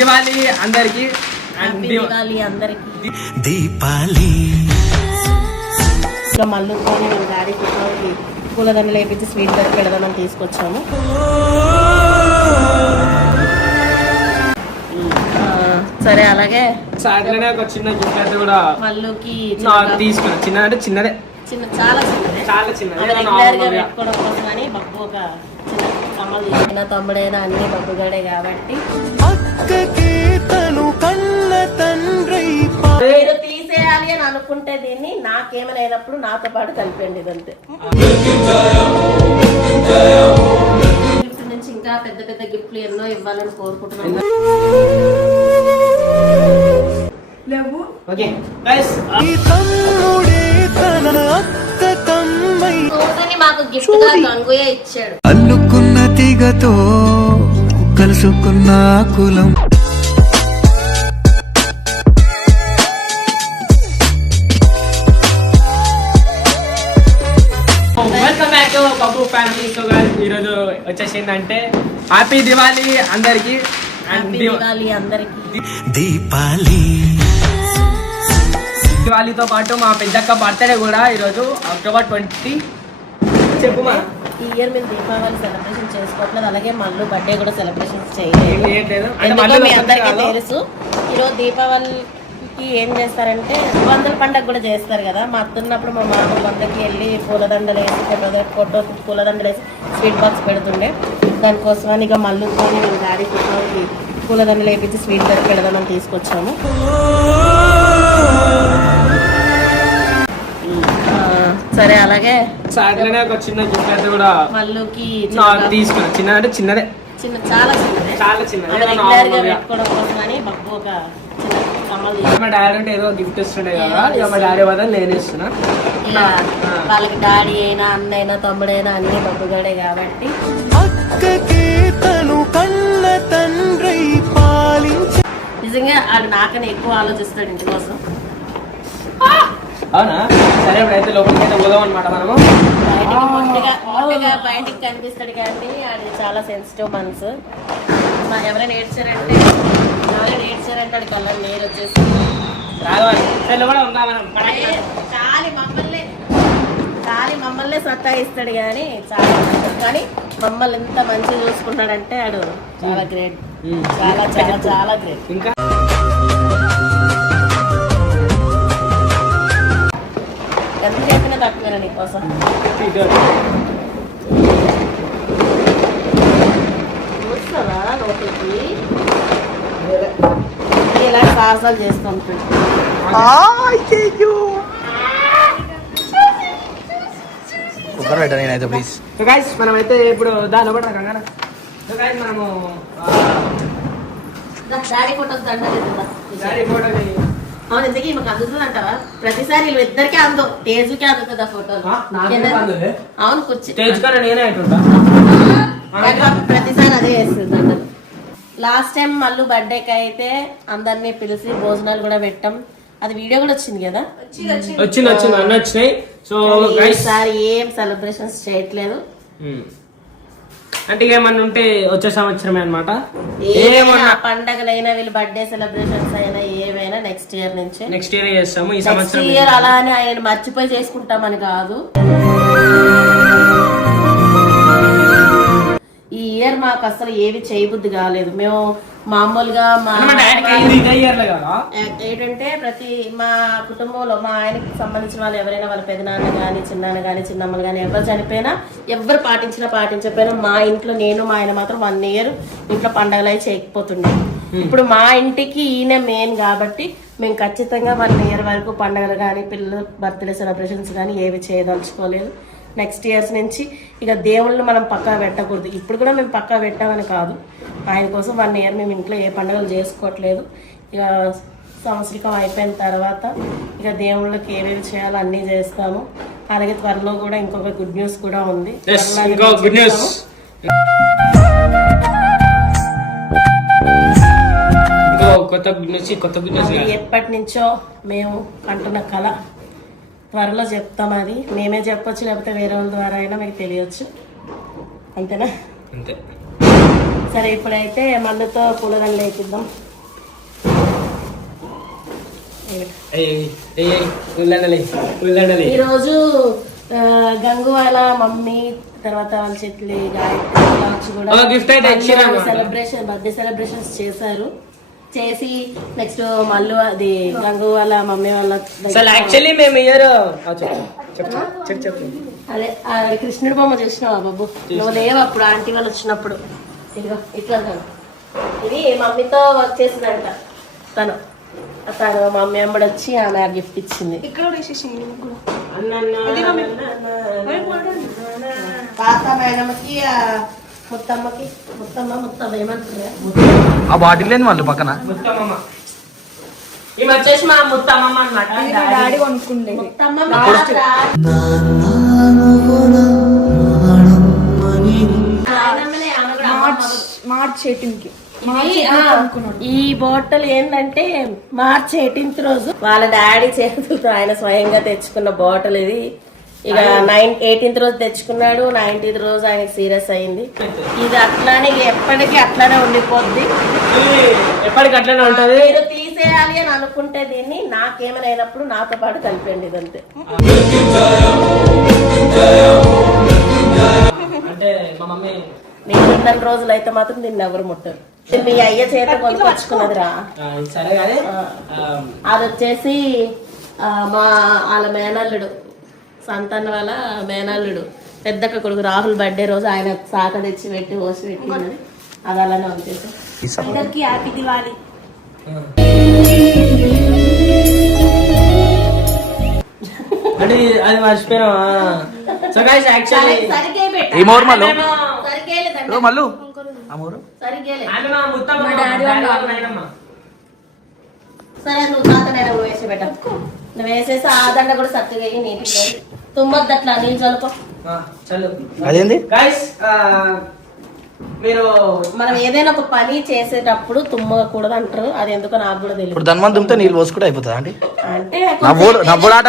దివాలి అందరికి హ్యాపీ దివాళీ అందరికి. దీపాలి. మల్లుకొని మేము డాడీ పూలదండలు వేపించి స్వీట్ దగ్గర పెడదామని తీసుకొచ్చాము. సరే అలాగే అట్లనే ఒక చిన్న గిఫ్ట్ అయితే కూడా చిన్నగా- తీసుకున్నా చిన్న అంటే చిన్నదే. చిన్న చాలా చిన్నదే. చాలా చిన్నది. పెట్టుకోవడం కోసం అని బబ్బు ఒక తీసుకున్న తమ్ముడైనా అన్ని బబ్బుగాడే కాబట్టి. మీరు తీసేయాలి అని అనుకుంటే దీన్ని నాకేమైనా అయినప్పుడు నాతో పాటు కలిపండి ఇదంతే గిఫ్ట్ నుంచి ఇంకా పెద్ద పెద్ద గిఫ్ట్లు ఎన్నో ఇవ్వాలని కోరుకుంటున్నాను. ఓకే అల్లుకున్న తీగతో కలుసుకున్న కులం welcome back to Pappu family so guys, ఈరోజు వచ్చేసి ఏంటంటే హ్యాపీ దివాలి అందరికి. హ్యాపీ దివాళీ అందరికి. దీపాలి దివాళీతో పాటు మా పెద్దక్క బర్త్డే కూడా ఈరోజు అక్టోబర్ ట్వంటీ చెప్పు మా. ఈ ఇయర్ మేము దీపావళి సెలబ్రేషన్ చేసుకోవట్లేదు. అలాగే మళ్ళీ బర్త్డే కూడా సెలబ్రేషన్ చేయలేదు. మళ్ళీ మీ అందరికీ. తెలుసు ఈరోజు దీపావళికి ఏం చేస్తారంటే వందల పండగ కూడా చేస్తారు కదా. మా అత్త ఉన్నప్పుడు మా మామ వందకి వెళ్ళి పూలదండలు వేసి ఫోటో ఫోటో పూలదండలు వేసి స్వీట్ బాక్స్ పెడుతుండే. దానికోసమని ఇక మేము డాడీ పూలదండలు వేపించి స్వీట్ దగ్గర పెడదామని తీసుకొచ్చాము. సరే అలాగే. సో అట్లనే ఒక చిన్న గిఫ్ట్ అయితే కూడా చిన్నగా- తీసుకున్నా. చిన్న అంటే చిన్నదే. చిన్న చాలా చిన్నదే. చాలా చిన్నది. పెట్టుకోవడం కోసం అని బబ్బు ఒక. మా డాడీ అంటే ఏదో గిఫ్ట్ ఇస్తుండే కదా. ఇక మా డాడీ బదులు నేను ఇస్తున్నా. వాళ్ళకి డాడీ అయినా అన్న అయినా తమ్ముడైనా అన్ని బబ్బుగాడే కాబట్టి. అక్కకే తను కన్న తండ్రి పాలించి నిజంగా ఆడు నాకన్నా ఎక్కువ ఆలోచిస్తాడు ఇంటి కోసం. అవునా? సరే ఇప్పుడు అయితే లోపలికి అయితే పోదాం అనమాట మనము. బయటికి కనిపిస్తాడు కానీ అది చాలా సెన్సిటివ్ మనసు. మా ఎవరైనా ఏడ్చారంటే ఎవరైనా ఏడ్చారంటే ఆడికి కళ్ళ నీరు వచ్చేసి. చాలి మమ్మల్ని చాలి మమ్మల్ని సత్తాయిస్తాడు కానీ చాలా కానీ మమ్మల్ని ఎంత మంచిగా చూసుకుంటాడంటే ఆడు చాలా గ్రేట్. చాలా చాలా చాలా గ్రేట్ ఇంకా? ఎంత చెప్పినా తక్కువేనా నీకోసం. చూస్తావా లోపలికి? ఇలా సాహసాలు చేస్తూ ఉంటాడు కుక్కర్ పెట్ట నేనైతే ప్లీజ్ సో గైస్ మనం అయితే ఇప్పుడు దాని లోపల కంగారు సో గైస్ మనము డాడీ ఫోటోస్ దండ చేస్తుందా డాడీ ఫోటోని అవును ఇంతకీ మాకు అందుతుంది అంటావా ప్రతిసారి వీళ్ళు ఇద్దరికే అందో. తేజుకే అందుతుంది ఆ ఫోటోలు? అవును కూర్చి. స్టేజ్ కానీ నేనే అంటుంటా. కానీ మాకు ప్రతిసారి అదే వేస్తుంది దండలు లాస్ట్ టైం మళ్ళీ బర్త్డేకి అయితే అందరినీ పిలిచి భోజనాలు కూడా పెట్టాం. అది వీడియో కూడా వచ్చింది కదా? వచ్చింది వచ్చింది. అన్నీ వచ్చినాయి. సో ఈసారి ఏం సెలబ్రేషన్స్ చేయట్లేదు. అంటే ఏమన్నా ఉంటే వచ్చే సంవత్సరమే అనమాట ఏమన్నా పండగలైనా వీళ్ళు బర్త్డే సెలబ్రేషన్స్ అయినా ఏమైనా నెక్స్ట్ ఇయర్ నుంచి. నెక్స్ట్ ఇయర్ చేస్తాము ఈ సంవత్సరం ఇయర్ అలా అని ఆయన మర్చిపోయి చేసుకుంటామని కాదు. ఇయర్ మాకు అసలు ఏవి చేయబుద్ధి కాలేదు. మేము మామూలుగా మా ఏంటంటే ప్రతి మా కుటుంబంలో మా ఆయనకి సంబంధించిన వాళ్ళు ఎవరైనా వాళ్ళ పెదనాన్న కానీ చిన్నాన్న కానీ చిన్నమ్మలు కానీ ఎవరు చనిపోయినా ఎవరు పాటించినా పాటించకపోయినా మా ఇంట్లో నేను మా ఆయన మాత్రం వన్ ఇయర్ ఇంట్లో పండగలు చేయకపోతుండే. ఇప్పుడు మా ఇంటికి ఈయన మెయిన్ కాబట్టి మేము ఖచ్చితంగా వన్ ఇయర్ వరకు పండగలు కానీ పిల్లలు బర్త్డే సెలబ్రేషన్స్ కానీ ఏవి చేయదలుచుకోలేదు. నెక్స్ట్ ఇయర్స్ నుంచి ఇక దేవుళ్ళు మనం పక్కా పెట్టకూడదు. ఇప్పుడు కూడా మేము పక్కా పెట్టామని కాదు. ఆయన కోసం వన్ ఇయర్ మేము ఇంట్లో ఏ పండుగలు చేసుకోవట్లేదు. ఇక సంవత్సరికం అయిపోయిన తర్వాత ఇక దేవుళ్ళకి ఏమేమి చేయాలో అన్నీ చేస్తాము. అలాగే త్వరలో కూడా ఇంకొక గుడ్ న్యూస్ కూడా ఉంది. గుడ్ న్యూస్ కొత్త గుడ్ న్యూస్ కొత్త గుడ్ న్యూస్ అది ఎప్పటి నుంచో మేము కంటున్న కళ. త్వరలో చెప్తాం అది. మేమే చెప్పొచ్చు లేకపోతే వేరే వాళ్ళ ద్వారా అయినా మీకు తెలియచ్చు. అంతేనా? అంతే. సరే ఇప్పుడైతే మళ్ళీతో పూలదండలు వేపిద్దాం ఈరోజు గంగు వాళ్ళ మమ్మీ తర్వాత వాళ్ళ చెట్లు సెలబ్రేషన్ బర్త్డే సెలబ్రేషన్స్ చేశారు. చేసి నెక్స్ట్ మల్లు అది గంగు వాళ్ళ మమ్మీ వాళ్ళ యాక్చువల్లీ మేము ఇయర్ చెప్పు. చెప్పు చెప్పు అదే ఆ కృష్ణుడి బొమ్మ చూసినావా బాబు? నువ్వు లేవు అప్పుడు ఆంటీ వాళ్ళు వచ్చినప్పుడు. ఇదిగో ఇట్లా. ఇది మమ్మీతో వర్క్ చేసిందంట. తను. తను మమ్మీ వెంబడి వచ్చి ఆమె గిఫ్ట్ ఇచ్చింది. తాత ఆ ముత్తమ్మకి ముత్తమ్మ ముత్తమ్మ ఏమంటున్నారు? ఆ బాటిల్ లేని వాళ్ళు పక్కన. ఈమె వచ్చేసి మా అనమాట డాడీ కొనుక్కుండేది ముత్తమ్మ నాయనమ్మనే ఆమె కూడా అమ్మ మార్చ్ మార్చ్ ఎయిటీన్కి మార్చ్ ఇది, ఆ, ఈ బాటిల్ ఏంటంటే మార్చ్ ఎయిటీన్త్ రోజు వాళ్ళ డాడీ చేతులతో ఆయన స్వయంగా తెచ్చుకున్న బాటిల్ ఇది. ఇక నైన్ ఎయిటీన్త్ రోజు తెచ్చుకున్నాడు నైన్టీన్త్ రోజు ఆయనకి సీరియస్ అయింది ఇది అట్లానే ఎప్పటికీ అట్లానే ఉండిపోద్ది. ఇది ఎప్పటికి అట్లనే ఉంటది? మీరు తీసేయాలి అని అనుకుంటే దీన్ని నాకేమైనా అయినప్పుడు నాతో పాటు కలిపండి ఇదంతే అంటే మా మమ్మీ రోజులు అయితే మాత్రం దీన్ని ఎవరు ముట్టరు. ఇది మీ అయ్య చేత కొనుకొచ్చుకున్నదిరా. ఆ, సరే కానీ అది వచ్చేసి మా వాళ్ళ మేనల్లుడు. సంతాన వాళ్ళ మేనల్లుడు పెద్దక్క కొడుకు రాహుల్ బర్త్డే రోజు ఆయన సాక తెచ్చి పెట్టి పోసి పెట్టి. అది అలానే వచ్చేసి అందరికి హ్యాపీ దివాలి అంటే అది మర్చిపోయినా సో గైస్ యాక్చువల్లీ సరిగే పెట్ట. ఈ మోర్ మళ్ళు సరిగేలేదండి. ఓ మళ్ళు ఆ మూరు. సరిగేలే ఆమె మా ముత్తమ్మ మా డాడీ వాళ్ళ నాయనమ్మ. సరే నువ్వు తాతనైనా నువ్వు వేసి పెట్ట నువ్వు వేసేసి ఆ దండ కూడా సత్తుగా నీటిలో తుమ్మద్దు అట్లా చల్లుకో. అదేంది? గైస్ మీరు మనం ఏదైనా ఒక పని చేసేటప్పుడు తుమ్మకూడదు అంటారు. అది ఎందుకో నాకు కూడా తెలియదు ఇప్పుడు దుమ్మితే నీళ్ళు పోసుకుంటే అయిపోతుందా అండి అంటే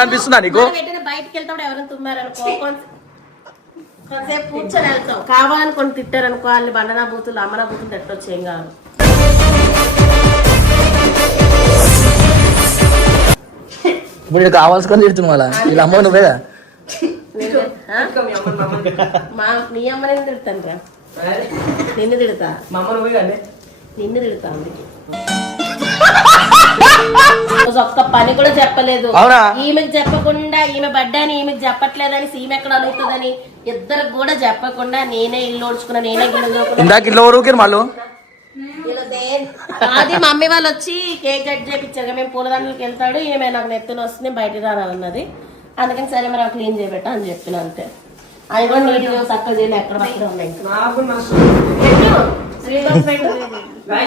అనిపిస్తుందా నీకు? బయటికి వెళ్తాడు ఎవరైనా తుమ్మారనుకో కొంతసేపు కూర్చొని వెళ్తాం. కావాలనుకొని తిట్టారనుకో వాళ్ళు బండనా బూతులు అమ్మనా బూతులు తిట్టొచ్చు ఏం కాదు. ఇప్పుడు కావాల్సుకొని తిడుతున్నావు అలా వీళ్ళ అమ్మ నువ్వేదా? మీ అమ్మ మా అమ్మ మా మీ అమ్మని తిడతాను రా? నిన్ను తిడతా? నిన్ను తిడతా అందుకే. ఒక్క పని కూడా చెప్పలేదు. అవునా? ఈమెకి చెప్పకుండా ఈమె బడ్డాని ఈమెకి చెప్పట్లేదని ఈమె ఎక్కడ అడుగుతుందని ఇద్దరికి కూడా చెప్పకుండా నేనే ఇల్లు ఓడ్చుకున్నా నేనే ఊరుకి మళ్ళు అది మమ్మీ వాళ్ళు వచ్చి కేక్ కట్ చేపించారు మేము పూలదండలకి వెళ్తాడు ఈమె నాకు నెత్తులు వస్తుంది బయట రానన్నది అందుకని సరే మరి క్లీన్ చేయబెట్ట అని చెప్పిన అంతే. అది కూడా నీట్గా చక్కగా చేయలే ఎక్కడ పక్కన ఉన్నాయి.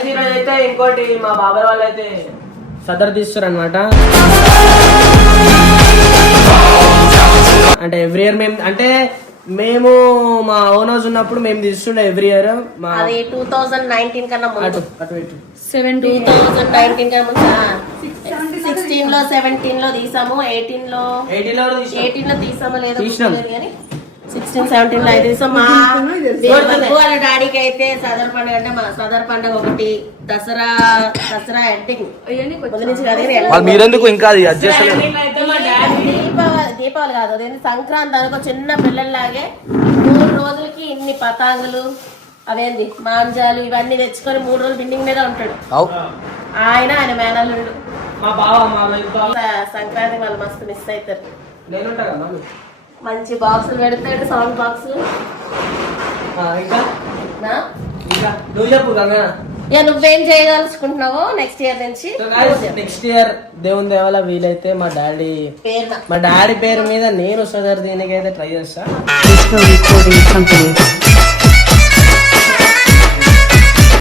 ఈరోజు అయితే ఇంకోటి మా బాబాయ్ వాళ్ళు అయితే సదర్ తీస్తారు అనమాట అంటే ఎవ్రీ ఇయర్ మేము అంటే మేము మా ఓన్ హౌస్ ఉన్నప్పుడు మేము తీస్తుండే ఎవ్రీ ఇయర్ మా అది టూ థౌజండ్ నైన్టీన్ కన్నా ముందు. అటు అటు ఇటు. సెవెంటీ ముందు సిక్స్టీన్లో సెవెంటీన్లో తీసాము. ఎయిటీన్లో? ఎయిటీన్లో తీసాం. ఎయిటీన్లో తీసామో లేదో తీసినాం. గుర్తులేదు కానీ. సిక్స్టీన్ సెవెంటీన్లో అయితే తీసాం. మా గొడుగు వాళ్ళ డాడీకి అయితే సదర్ పండుగ అంటే మా సదర్ పండుగ ఒకటి దసరా దసరా ఎండింగ్. మీరెందుకు ఇంకా దీపావళి దీపావళి కాదు అదేంటి సంక్రాంతి అనుకో చిన్న పిల్లల్లాగే మూడు రోజులకి ఇన్ని పతాంగులు అవేంది మాంజాలు ఇవన్నీ తెచ్చుకొని మూడు రోజులు బిల్డింగ్ మీద ఉంటాడు. అవు ఆయన ఆయన మేనల్లుడు. మా బావ సంక్రాంతి వాళ్ళు మస్తు మిస్ అవుతారు. మంచి బాక్సులు పెడతాడు సౌండ్ బాక్సులు ఆ, ఇంకా? నా? ఇంకా? నువ్వు చేయదలుచుకుంటున్నావో నెక్స్ట్ ఇయర్ నుంచి? నెక్స్ట్ ఇయర్ దేవుని దేవాల వీలైతే మా డాడీ మా డాడీ పేరు మీద నేను సదర్ దీనికి అయితే ట్రై చేస్తా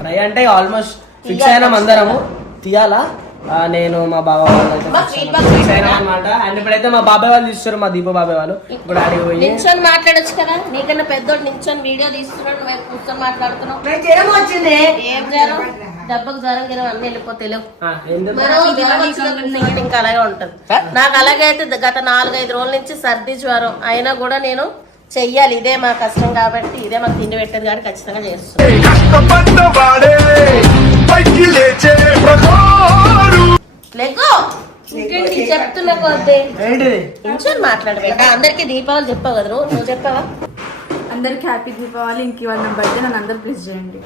ట్రై అంటే ఆల్మోస్ట్ ఫిక్స్ అయినాం అందరము. తీయాలా? నేను మా బాబా వాళ్ళు? అనమాట అండ్ ఇప్పుడైతే మా బాబాయ్ వాళ్ళు తీస్తారు మా దీప బాబాయ్ వాళ్ళు. ఇప్పుడు డాడీ పోయి నించొని మాట్లాడొచ్చు కదా? నీకన్నా పెద్దోడు నించొని వీడియో తీస్తున్నాడు నువ్వు కూర్చొని మాట్లాడుతున్నావు? ఏం జ్వరం? దెబ్బకు జ్వరం గిరం అన్ని వెళ్ళిపోతలేవు ఆ, ఎందుకు? మరో జ్వరం వచ్చినప్పుడు ఇంకా అలాగే ఉంటది. నాకు అలాగే అయితే గత నాలుగైదు రోజుల నుంచి సర్ది జ్వరం. అయినా కూడా నేను చెయ్యాలి. ఇదే మా కష్టం కాబట్టి ఇదే మాకు తిండి పెట్టేది కాబట్టి ఖచ్చితంగా లెగ్గు చెప్తున్నా కొద్ది. ఇంచూరు మాట్లాడబెట్ట అందరికి దీపావళి చెప్పావు కదా నువ్వు? చెప్పావా? అందరికి హ్యాపీ దీపావళి. ఇంక ఇవాళ నా బర్త్డే నన్ను అందరు ప్లీజ్ చేయండి.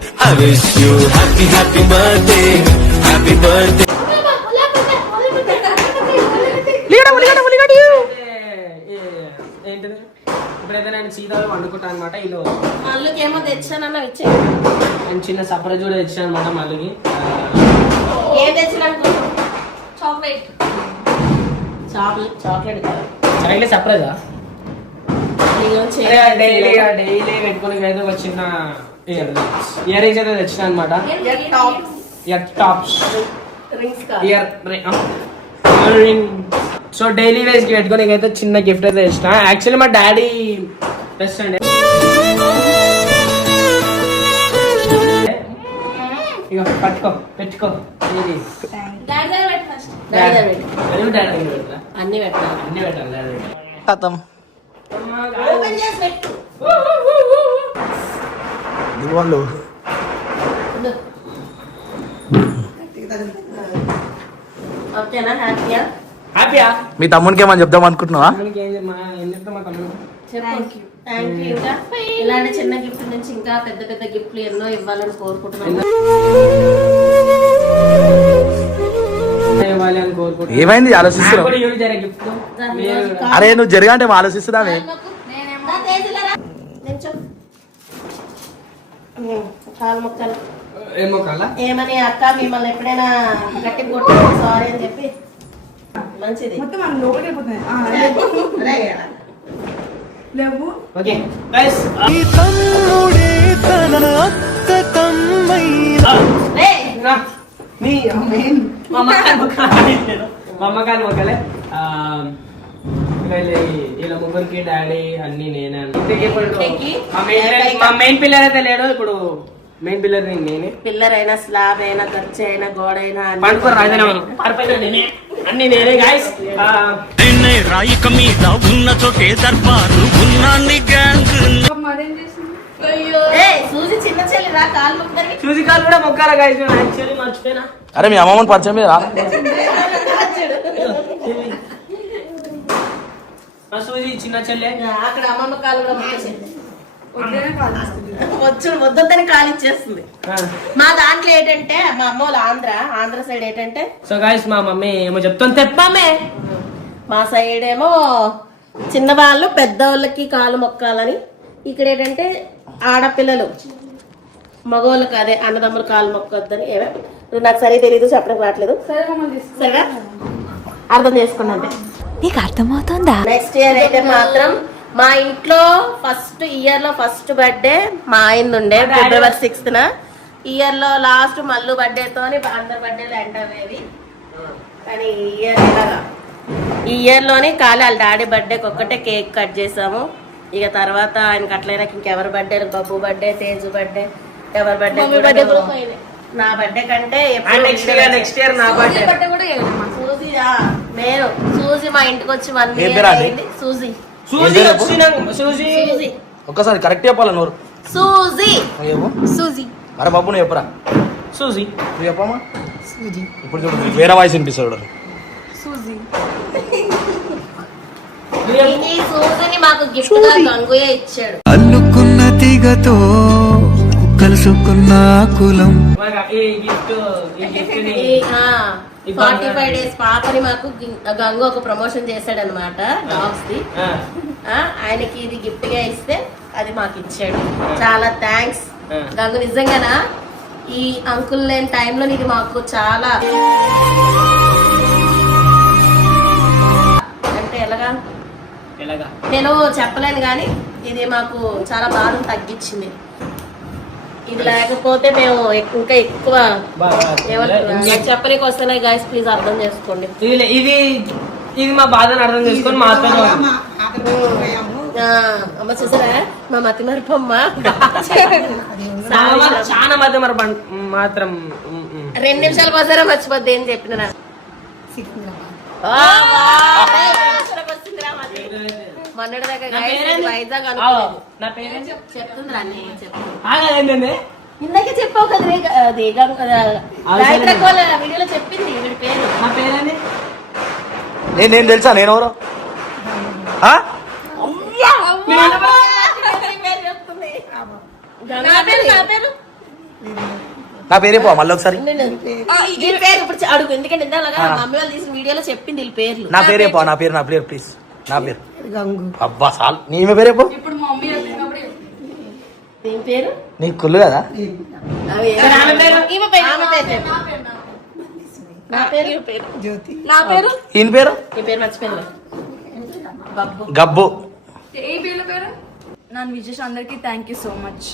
ఏంటిది? ఇప్పుడైతే నేను సీతాలు వండుకుంటాను అనమాట ఇల్లు మళ్ళీకి ఏమో తెచ్చానన్నా ఇచ్చే నేను చిన్న సర్ప్రైజ్ కూడా తెచ్చాను అనమాట మళ్ళీ ఏం తెచ్చినా చాక్లెట్. చాక్లెట్ చాక్లెట్ చైల్డ్ సర్ప్రైజా డైలీ డైలీ పెట్టుకుని అయితే ఒక చిన్న ఇయర్ ఇయర్ రింగ్స్ అయితే తెచ్చిన అనమాట ear tops ear tops rings? Ear ring so daily వేస్కి పెట్టుకుని అయితే చిన్న గిఫ్ట్ అయితే తెచ్చిన. యాక్చువల్లీ మా డాడీ బెస్ట్ అండి. ఇక పట్టుకో పెట్టుకో ఇది? అన్ని పెట్టాలి. అన్ని పెట్టాలి వాళ్ళు. ఓకేనా హ్యాపీయా? హ్యాపీయా మీ తమ్మునికి ఏమని చెప్దాం అనుకుంటున్నావా? ఇలాంటి చిన్న గిఫ్ట్ నుంచి ఇంకా పెద్ద పెద్ద గిఫ్ట్లు ఎన్నో ఇవ్వాలని కోరుకుంటున్నాను. ఏమైంది? ఆలోచిస్తున్నావు? మీరు అరే నువ్వు ఆలోచిస్తున్నావే? మొక్కలు. ఏమో కల్లా ఏమని అక్క మిమ్మల్ని ఎప్పుడైనా గట్టి కొట్టు సారీ అని చెప్పి. మంచిది. మొత్తం మన లోపలికి వెళ్ళిపోతుంది లేవు. మొక్కలే వీళ్ళ ముగ్గురికి డాడీ అన్ని నేనే మా మెయిన్ పిల్లర్ అయితే లేడు ఇప్పుడు మెయిన్ పిల్లర్ నేనే పిల్లర్ అయినా స్లాబ్ అయినా ఖర్చు అయినా గోడ అయినా అన్ని పండుకొని రాజీనామా పడిపోయినా నేనే? అన్ని నేనే గాయస్ నిన్నే రాయిక మీద ఉన్న చోటే దర్బారు. ఉన్నాన్ని గ్యాంగ్ మరేం చేసింది? ఏయ్, సూజి చిన్న చెల్లి రా కాలు మొక్కలకి చూసి కాలు కూడా మొక్కాల గాయస్ యాక్చువల్లీ మర్చిపోయినా? అరే మీ అమ్మమ్మని పరిచయం మీద సూజీ చిన్న చెల్లె. అక్కడ అమ్మమ్మ కాలు కూడా వద్దేనే కాల్స్తుంది వచ్చు వద్దని కాలు ఇచ్చేస్తుంది ఆ. మా దాంట్లో ఏంటంటే మా అమ్మ వాళ్ళు ఆంధ్ర ఆంధ్ర సైడ్ ఏంటంటే సో గాయస్ మా మమ్మీ ఏమో చెప్తుంది తెప్పమ్మే. మా సైడ్ ఏమో చిన్నవాళ్ళు పెద్దవాళ్ళకి కాలు మొక్కాలని ఇక్కడ ఏంటంటే ఆడపిల్లలు మగవాళ్ళకి అదే అన్నదమ్ములు కాలు మొక్కొద్దని ఏవే నువ్వు నాకు సరిగ్గా తెలీదు చెప్పడానికి రావట్లేదు. సరే అర్థం చేసుకున్నాంటే నీకు అర్థమవుతుందా? నెక్స్ట్ ఇయర్ అయితే మాత్రం మా ఇంట్లో ఫస్ట్ ఇయర్లో ఫస్ట్ బర్త్డే మా ఆయన ఉండే ఫిబ్రవరి సిక్స్త్ న. ఇయర్లో లాస్ట్ మల్లు బర్త్డే తోని అందరి బర్త్డేలు ఎండ్ అయ్యేవి కానీ ఈ ఇయర్ ఈ ఇయర్లోనే ఖాళీ వాళ్ళ డాడీ బర్త్డేకి ఒక్కటే కేక్ కట్ చేసాము. ఇక తర్వాత ఆయనకి అట్లయినా ఇంకెవరి birthday Babbu birthday Teju birthday ఎవరి బర్త్డే నా బర్త్డే కంటే ఎప్పుడు నెక్స్ట్ ఇయర్ నా బర్త్డే. సూజీ నేను. సూజీ మా ఇంటికి వచ్చి వన్ ఇయర్ సూజీ. సూజీ వచ్చిన సూజీ. సూజీ. ఒక్కసారి కరెక్ట్ చెప్పాలి నోరు? సూజీ. చెప్పు. సూజీ. అరే బాబు నువ్వు చెప్పరా? సూజీ. నువ్వు చెప్పమ్మా. ఇప్పుడు చూడు వేరే వాయిస్ వినిపిస్తాడు సూజీ. సూజీని మాకు గిఫ్ట్గా గంగుయే ఇచ్చాడు. అల్లుకున్న తీగతో కలుసుకున్న కులం. ఈ గిఫ్ట్ ఈ గిఫ్ట్ని? ఫార్టీ ఫైవ్ డేస్ పాపని మాకు గంగు ఒక ప్రమోషన్ చేశాడు అనమాట డాగ్స్ ది ఆయనకి ఇది గిఫ్ట్గా ఇస్తే అది మాకు ఇచ్చాడు. చాలా థ్యాంక్స్. గంగు నిజంగానా? ఈ అంకుల్ లేని టైంలో ఇది మాకు చాలా అంటే ఎలాగా? ఎలాగా? నేను చెప్పలేను కానీ ఇది మాకు చాలా బాధను తగ్గించింది. ఇది లేకపోతే మేము ఇంకా ఎక్కువ బాగా ఏమంటారు నాకు చెప్పనీకి వస్తున్నాయి గాయస్ ప్లీజ్ అర్థం చేసుకోండి. ఇది ఇది మా బాధను అర్థం చేసుకొని మా అత్తతో ఆ, అమ్మ చూసారా? మా మతి మరపమ్మ చాలా చాలా మధ్య మరి బం- మాత్రం. రెండు నిమిషాలు పోసారా మర్చిపోద్ది ఏం చెప్పిన? నాకు. మొన్నటి దాకా వైజాగ్ నా పేరేంటి చెప్తుంది ఇందాకే చెప్పావు కదా అది వీడియోలో చెప్పింది వీడి పేరు. నా నేను నేను తెలుసా? నేను ఎవరు? ఆ? నా పేరు పో మళ్ళీ ఒకసారి. వీళ్ళ పేరు ఇప్పుడు చె- అడుగు ఎందుకంటే మమ్మీ వాళ్ళు తీసిన వీడియోలో చెప్పింది వీళ్ళ పేర్లు. నా పేరే పో నా పేరు నా పేరు ప్లీజ్ నా పేరు. అబ్బా సాల్ నీ పేరే పో దీని పేరు? నీకు కుళ్ళు కదా. నా నా ఈయన పేరు? నీ పేరు? మర్చిపోయింది. గబ్బు. ఏ పేరు? పేరు? నన్ను విజేష్ అందరికీ థ్యాంక్ యూ సో మచ్